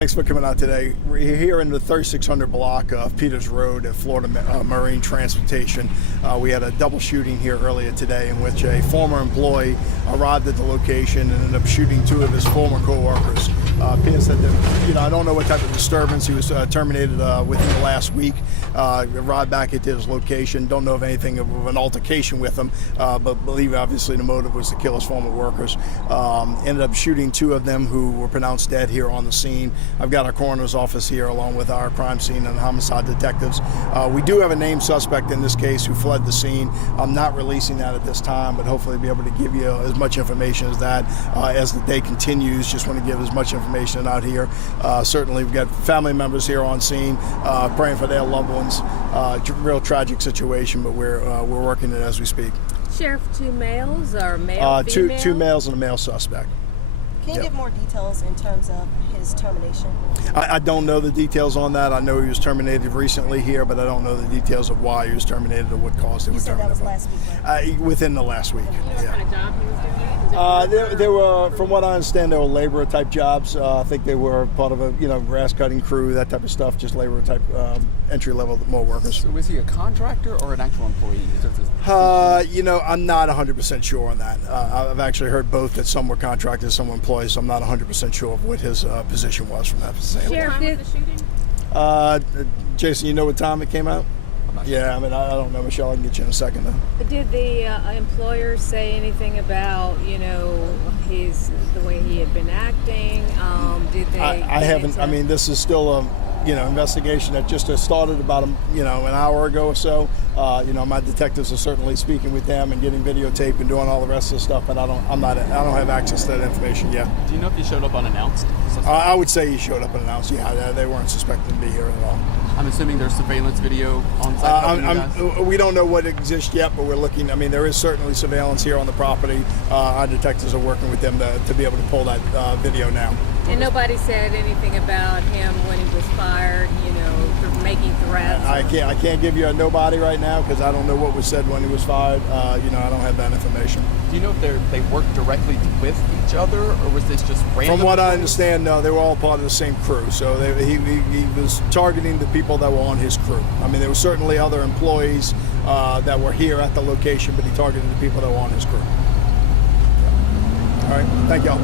Thanks for coming out today. We're here in the 3600 block of Peters Road at Florida Marine Transportation. We had a double shooting here earlier today in which a former employee arrived at the location and ended up shooting two of his former co-workers. Peter said that, I don't know what type of disturbance. He was terminated within the last week. Arrived back at his location. Don't know of anything of an altercation with him, but believe obviously the motive was to kill his former workers. Ended up shooting two of them who were pronounced dead here on the scene. I've got our coroner's office here along with our crime scene and homicide detectives. We do have a named suspect in this case who fled the scene. I'm not releasing that at this time, but hopefully be able to give you as much information as that as the day continues. Just want to give as much information out here. Certainly we've got family members here on scene praying for their loved ones. Real tragic situation, but we're working it as we speak. Sheriff, two males or male, female? Two males and a male suspect. Can you give more details in terms of his termination? I don't know the details on that. I know he was terminated recently here, but I don't know the details of why he was terminated or what caused him to terminate. You said that was last week, right? Within the last week. What kind of job he was doing? They were, from what I understand, they were laborer type jobs. I think they were part of a grass cutting crew, that type of stuff, just laborer type entry level more workers. So was he a contractor or an actual employee? I'm not 100% sure on that. I've actually heard both, that some were contractors, some were employees, so I'm not 100% sure of what his position was from that standpoint. Sheriff, did the shooting? Jason, you know what time it came out? Yeah, I don't know, Michelle. I can get you in a second though. Did the employer say anything about the way he had been acting? Did they? I haven't. This is still a investigation that just started about an hour ago or so. My detectives are certainly speaking with them and getting videotape and doing all the rest of the stuff, but I don't have access to that information yet. Do you know if he showed up unannounced? I would say he showed up unannounced. Yeah, they weren't suspected to be here at all. I'm assuming there's surveillance video on site. We don't know what exists yet, but we're looking. There is certainly surveillance here on the property. Our detectives are working with them to be able to pull that video now. And nobody said anything about him when he was fired, for making threats? I can't give you a nobody right now because I don't know what was said when he was fired. I don't have that information. Do you know if they worked directly with each other, or was this just random? From what I understand, no, they were all part of the same crew. So he was targeting the people that were on his crew. There were certainly other employees that were here at the location, but he targeted the people that were on his crew. All right, thank y'all.